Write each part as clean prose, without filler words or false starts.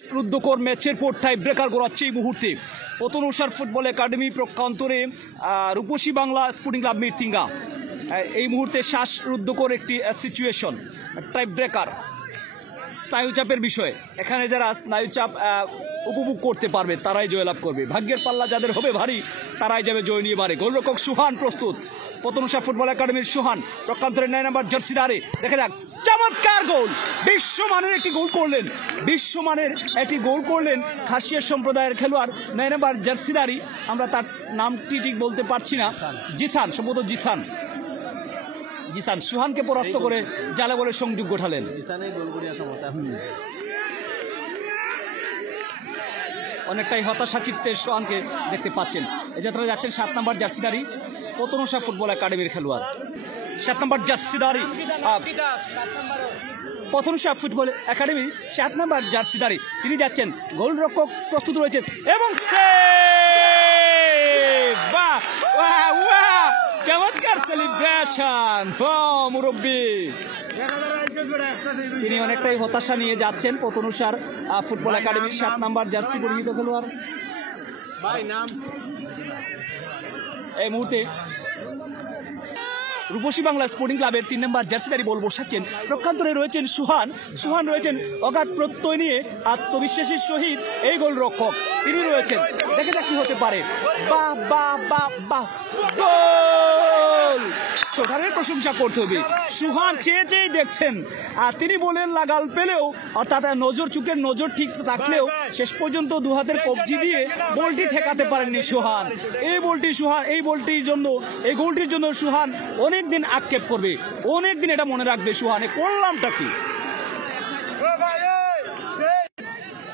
রুদ্ধকর ম্যাচের পর tie breaker গড়াচ্ছে এই মুহূর্তে পতনুসার ফুটবল একাডেমি প্রক্ষান্তরে রূপসী বাংলা স্পোর্টিং ক্লাব মিরতিঙ্গা। এই মুহূর্তে শ্বাসরুদ্ধকর একটি সিচুয়েশন, টাই ব্রেকার, স্নায়ুচাপের বিষয়। এখানে যারা স্নায়ুচাপ উপভোগ করতে পারবে তারাই জয়লাভ করবে, ভাগ্যের পাল্লা যাদের হবে ভারী তারাই যাবে জয় নিয়ে বাড়ে। গোলরক্ষক সুহান প্রস্তুত, পতনুসা ফুটবল একাডেমির সুহান প্রক্ষান্তরে 9 নম্বর জার্সিদারে। দেখা যাক, চমৎকার গোল, বিশ্বমানের একটি গোল করলেন, বিশ্বমানের একটি গোল করলেন খাসিয়া সম্প্রদায়ের খেলোয়াড় 9 নম্বর জার্সিদারি। আমরা তার নামটি ঠিক বলতে পারছি না, জিসান, সম্ভবত জিসান। জিসান সুহানকে পরাস্ত করে জালে বলে সংযোগ ঘটালেন। অনেকটাই হতাশা চিত্তে সুহানকে দেখতে পাচ্ছেন। এই যাত্রা যাচ্ছেন 7 নম্বর জার্সিদারি, পতনুসা ফুটবল একাডেমির খেলোয়াড়। 7 নম্বর জার্সিদারি, পতনুসা ফুটবল একাডেমির 7 নম্বর জার্সিদারি, তিনি যাচ্ছেন। গোলরক্ষক প্রস্তুত রয়েছেন এবং চমৎকার সেলিব্রেশন মুরব্বী। তিনি অনেকটাই হতাশা নিয়ে যাচ্ছেন পতনুসার ফুটবল একাডেমির 7 নম্বর জার্সি পরিহিত খেলোয়াড়। এই মুহূর্তে রূপসী বাংলা স্পোর্টিং ক্লাবের 3 নম্বর জার্সিদারি বল বসাচ্ছেন। প্রক্ষান্তরে রয়েছেন সুহান, সুহান রয়েছেন অগাধ প্রত্যয় নিয়ে আত্মবিশ্বাসের সহিত এই গোল রক্ষক তিনি রয়েছেন। দেখে যাক কি হতে পারে। বাহ বাহ বাহ বাহ, গোল! সোহানের প্রশংসা করতে হবে। সুহান চেয়ে চেয়ে দেখছেন, আর তিনি বলেন লাগাল পেলেও, অর্থাৎ নজর চুকের নজর ঠিক রাখলেও শেষ পর্যন্ত দু হাতের কবজি দিয়ে বলটি ঠেকাতে পারেননি সুহান। এই বলটির জন্য, এই গোলটির জন্য সুহান অনেকদিন আক্ষেপ করবে, অনেকদিন এটা মনে রাখবে সুহানে করলামটা কি।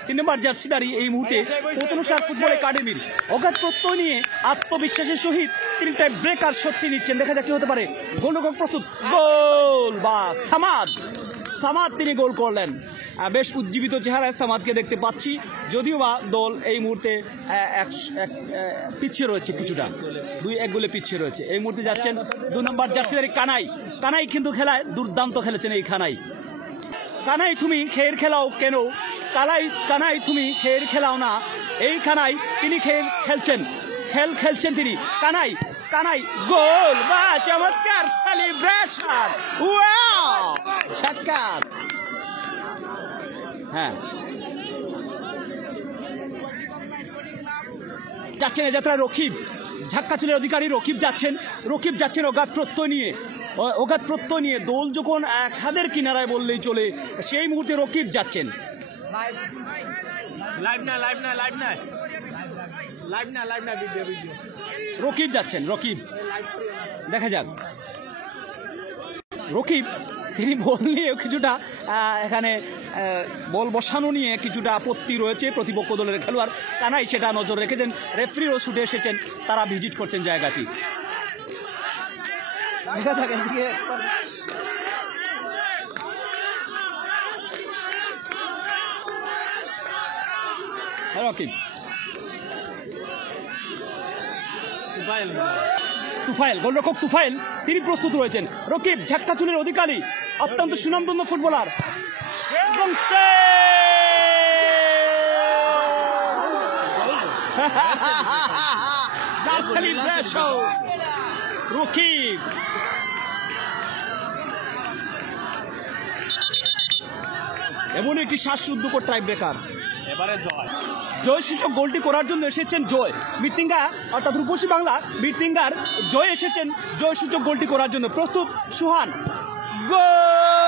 3 নম্বর জার্সিদারি এই মুহূর্তে পতনুসা ফুটবল একাডেমির অগাধ প্রত্যয় নিয়ে আত্মবিশ্বাসের সহিত তিনি টাই ব্রেকার শক্তি নিচ্ছেন। দেখা যাক কি হতে পারে। গোলরক্ষক প্রস্তুত, গোল! বা সামাদ তিনি গোল করলেন। বেশ উজ্জীবিত চেহারায় সামাদকে দেখতে পাচ্ছি, যদিও বা দল এই মুহূর্তে পিছিয়ে রয়েছে, কিছুটা 2-1 গোলে পিছিয়ে রয়েছে। এই মুহূর্তে যাচ্ছেন 2 নম্বর জার্সিদারি কানাই কিন্তু খেলায় দুর্দান্ত খেলেছেন। এই কানাই তুমি খেয়ের খেলাও কেন, কানাই তুমি খেয়ের খেলাও না। এই কানাই তিনি খেলছেন তিনি। কানাই গোল! বা চমৎকার সেলিব্রেশন, ওয়াও, ঝাক্কাস! হ্যাঁ, যাচ্ছেন এ যাত্রা রকিব, ঝাক্কাচুলের অধিকারী রকিব যাচ্ছেন অগাধ প্রত্যয় নিয়ে দোল যখন এক হাতের কিনারায় বললেই চলে, সেই মুহূর্তে রকিব যাচ্ছেন। রকিব দেখা যাক। রকিব তিনি বল নিয়ে কিছুটা এখানে বল বসানো নিয়ে কিছুটা আপত্তি রয়েছে প্রতিপক্ষ দলের খেলোয়াড়। কানাই সেটা নজর রেখেছেন, রেফারিও ছুটে এসেছেন, তারা ভিজিট করছেন জায়গাটি। দেখা যাক এদিকে রকিব, তুফাইল, গোলরক্ষক তুফাইল তিনি প্রস্তুত রয়েছেন। রকিব ঝাক্কাচুলের অধিকারী, অত্যন্ত সুনামধন্য ফুটবলার। এবং রকিব এমন একটি শ্বাসরুদ্ধকর টাই ব্রেকার। এবারে জয় সূচক গোলটি করার জন্য এসেছেন জয় মিরতিঙ্গা, অর্থাৎ রূপসী বাংলা মিরতিঙ্গার জয় এসেছেন জয় সূচক গোলটি করার জন্য। প্রস্তুত সুহান, গোল!